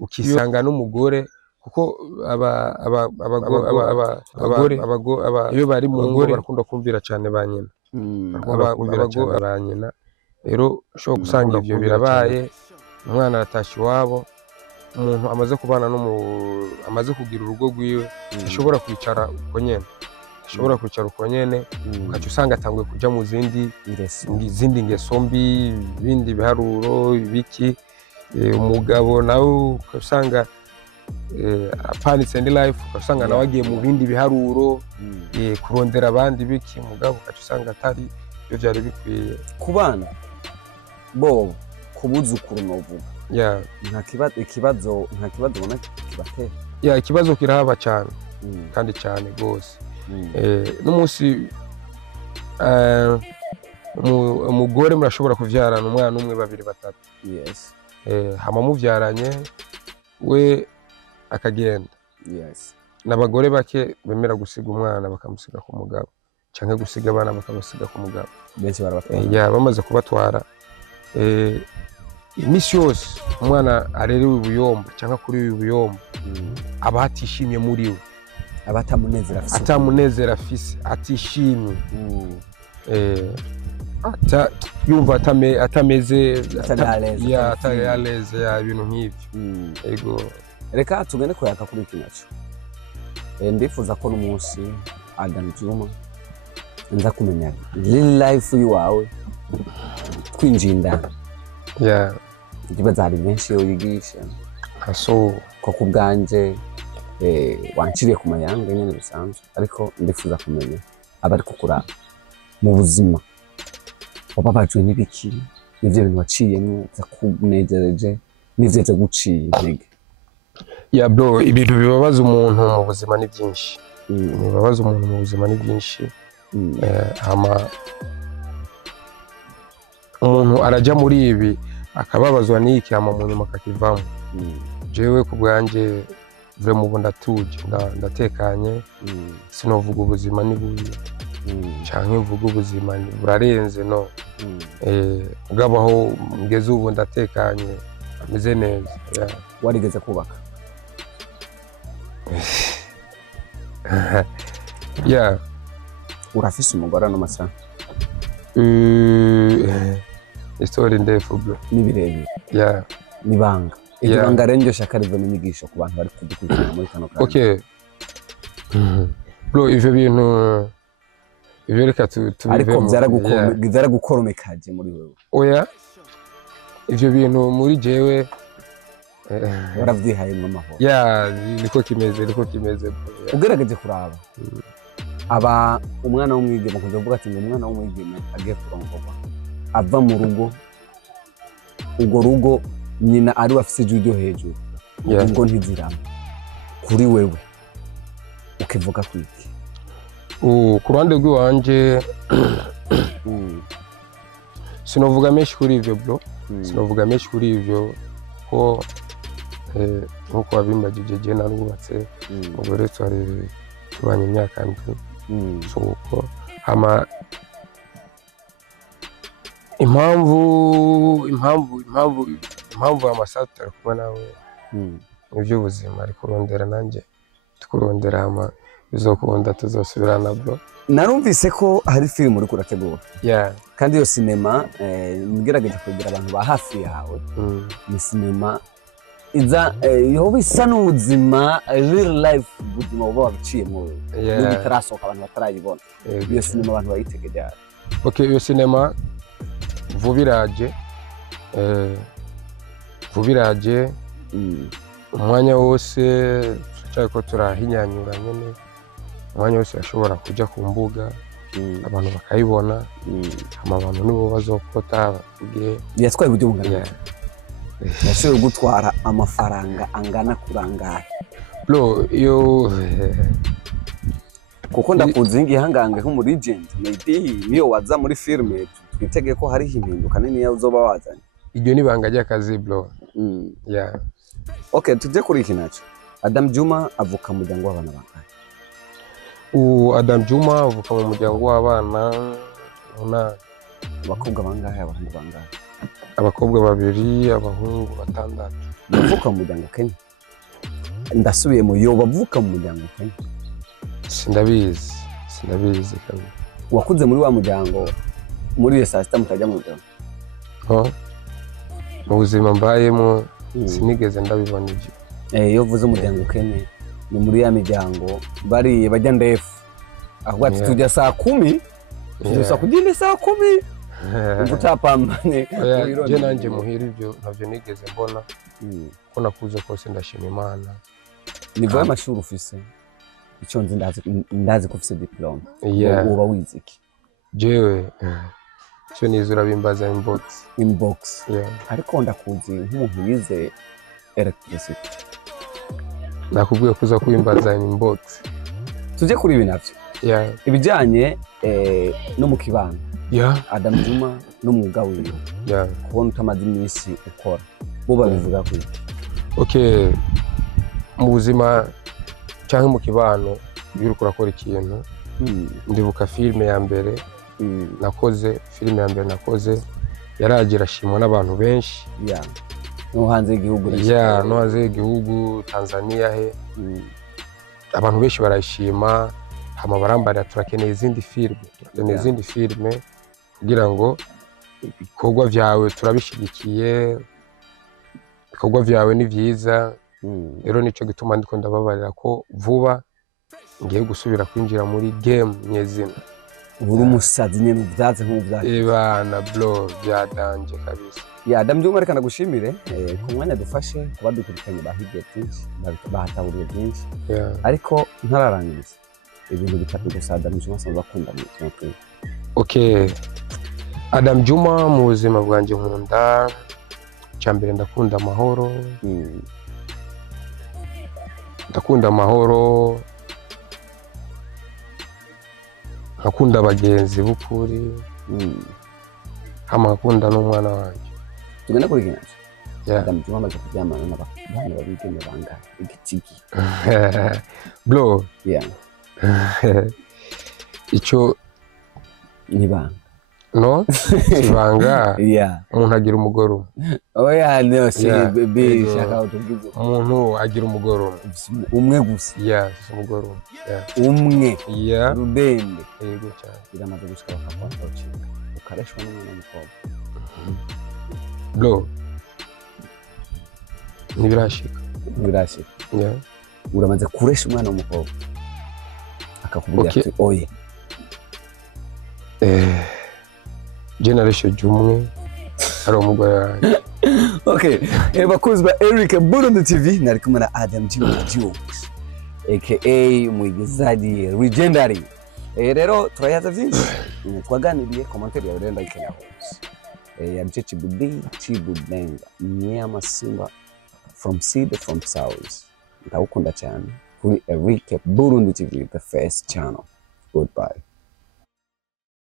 ukisanga n'umugore kuko abagore iyo bari mu ngo barakunda kumvira cyane ba nyina abagore ba nyina rero ushobora gusanga ivyo birabaye umwana aratashye iwabo umuntu amaze kubana amaze kugira urugo rwiwe ashobora kwicara uko nyene ukaca usanga atanguye kuja mu zindi ngeso mbi ibindi biharuro ibiki umugabo nawe usanga apanitse ndi life usanga nawe agiye mu bindi biharuro kurondera abandi biki mugabo ukaca usanga atari byo byari bikwiye ku bana bo kubuzukuru novuga ikibazo ubona kibatera ikibazo kirahaba cyane kandi cyane rwose n'umunsi umugore murashobora kuvyarana umwana umwe babiri batatu hama muvyaranye we akagenda n'abagore bake bemera gusiga umwana bakamusiga ku mugabo canke gusiga abana bakamusiga ku mugabo benshi barabatwara bamaze kubatwara imisi yose umwana arerewe ubuyombo canke kuri ubuyombo aba atishimye muri we atamunezera afise atishimye yumva atameze atayaleze ibintu nk'ivyo ego reka tugende kuyaka kuri iki naco ndifuza ko n'umunsi Adam Juma nza kumenya real life yiwawe twinjiye indani ikibazo hari benshi yo yigisha so ko kubwanje wanciriye ku mayanga nyene bisanzwe ariko ndifuza kumenya abari kukura mu buzima wababajwe n'ibiki n'ivyo bintu waciyemwo zakunejereje n'ivyo zaguciye intege bro ibintu bibabaza umuntu mu buzima ni byinshi bibabaza umuntu mu buzima ni byinshi hama umuntu arajya muri ibi akababazwa n'iki hama mu nyuma akakivamo jewe ku bwanje ve mu ndatuje ndatekanye sinovuga ubuzima ni bubi canke mvuga ubuzima burarenze no ugabaho ngeze ubu ndatekanye ameze neza warigeze kubaka urafise umugore n'amasaha Story ndefu bro ni birebire nibanga ibanga renjo shaka riva n'inyigisho ku bantu bari kudukurikira muri kano kanya bro ivyo bintu ivyo reka ariko byaragukoromekaje muri wewe oya ivyo bintu muri jewe waravyihaye mu mahoro niko kimeze ugerageje kuraba aba umwana w'umwigeme kuvuga ati ngo umwana w'umwigeme agiye kurongorwa ava mu rugo ugo rugo nyina ari bafise ijwi hejuru ngo ntizirama kuri wewe ukivuga kwiki ku ruhande rw'iwanje sinovuga menshi kuri ivyo bro sinovuga menshi kuri ivyo ko nkuko wabimbagije je narubatse umugore twari tubanye imyaka ndwi so uko hama impamvu amasaha tutari kumwe nawe nivyo ubuzima ari kurondera nanje tukurondera hama bizokunda tuzosubirana bro narumvise ko hari film uri kurategura kandi iyo sinema ngerageje kugira abantu ba hafi yawe ni sinema iza yo bisa n'ubuzima real life ubuzima buba babiciyemo n'ibitarasohoka abantu batarayibona iyo sinema abantu bayitegereje iyo sinema vubiraje umwanya wose cyari ko turahinyanyura nyene umwanya wose ashobora kuja ku mbuga abantu bakayibona abantu nibo bazokota bavuge yatwaye uburyo bungana yashoboye gutwara amafaranga angana kurangahe bro iyo kuko ndakuzi ngihangange nko muri legend maybe niyo waza muri filme twitege ko hari impinduka nini ya uzoba wazanye iryo ni banga ry'akazi bro okay tujye kuri iki naco Adam Juma avuka mu muryango w'abana bangahe Adam Juma avuka mu muryango w'abana 8 abakobwa bangahe abahungu bangahe abakobwa 2 abahungu 6 yavuka mu muryango Kenya ndasubiye mu yo bavuka mu muryango Kenya sindabizi kabisa wakuze muri wa muryango muri saa sita mutajya mu muryango mu buzima mbayemo sinigeze ndabibona ibyo iyo uvuze umuryango Kenya ni muri ya miryango bari bajya ndefu ahubwo ati tujya saa 10 tujya kugenda saa 10 ngutapambane je nanje muhira ibyo ntabyo nigeze mbona ko nakuze kose ndashima Imana nivo y'amashuri ufise icyo nzi ndazi ko ufise diploma uba wiziki jewe cyo nizura bimbaza inbox ariko ndakuzi nk'umuntu wize electricity nakubwiye kuza kubimbaza inbox tuje kuri ibi navyo ibijanye no mu kibano Adam Juma n'umwuga wiwe kubona utamaze iminsi ukora bo babivuga ko okay mu buzima cyangwa mu kibano iyo uriko urakora ikintu ndibuka filime ya mbere nakoze yaragira shimwa n'abantu benshi no hanze y'igihugu no hanze y'igihugu Tanzania abantu benshi barayishima hama barambarira turakeneye izindi filime kugira ngo ibikorwa vyawe turabishigikiye ibikorwa vyawe ni vyiza rero nico gituma ndiko ndababarira ko vuba ngiye gusubira kwinjira muri game nyezina uri umusazi nyene uvyaze nk'uvyaze bana bro byadanje kabisa Adam Juma reka nagushimire ku mwanya dufashe kuba dukurikanye bahige byinshi bahatahuriye byinshi ariko ntararangiza ibintu bitatu gusa Adam Juma asanzwe akunda mu buzima bwe okay Adam Juma mu buzima bwanjye nkunda cyambere ndakunda amahoro nkakunda abagenzi b'ukuri hama nkakunda n'umwana wanjye tugenda kuri kinaje Adam Juma amaze kuryamana n'abana babigeme bangahe igitigi bro icyo nibanga no ibanga umuntu agira umugore no si bebe shaka utugize umuntu agira umugore umwe gusa umugore umwe rubende yego cyane biramaze gushika bakapfa ucika ukareshwa n'umwana w'umukobwa bro ntibirashika uramaze kuresha umwana w'umukobwa akakubwira ati oye generation jumwe ari umugore wanjye okay bakuzi ba Eric Burundi TV nari kumwe na Adam Juma Jokes aka mwigizaji legendary rero turayaza vyinshi twaganiriye commentaire yawe renda ikenya hose yamche Chibudenga Nyama Simba from Seed from South ndawukunda cyane kuri Eric Burundi TV the first channel. Goodbye.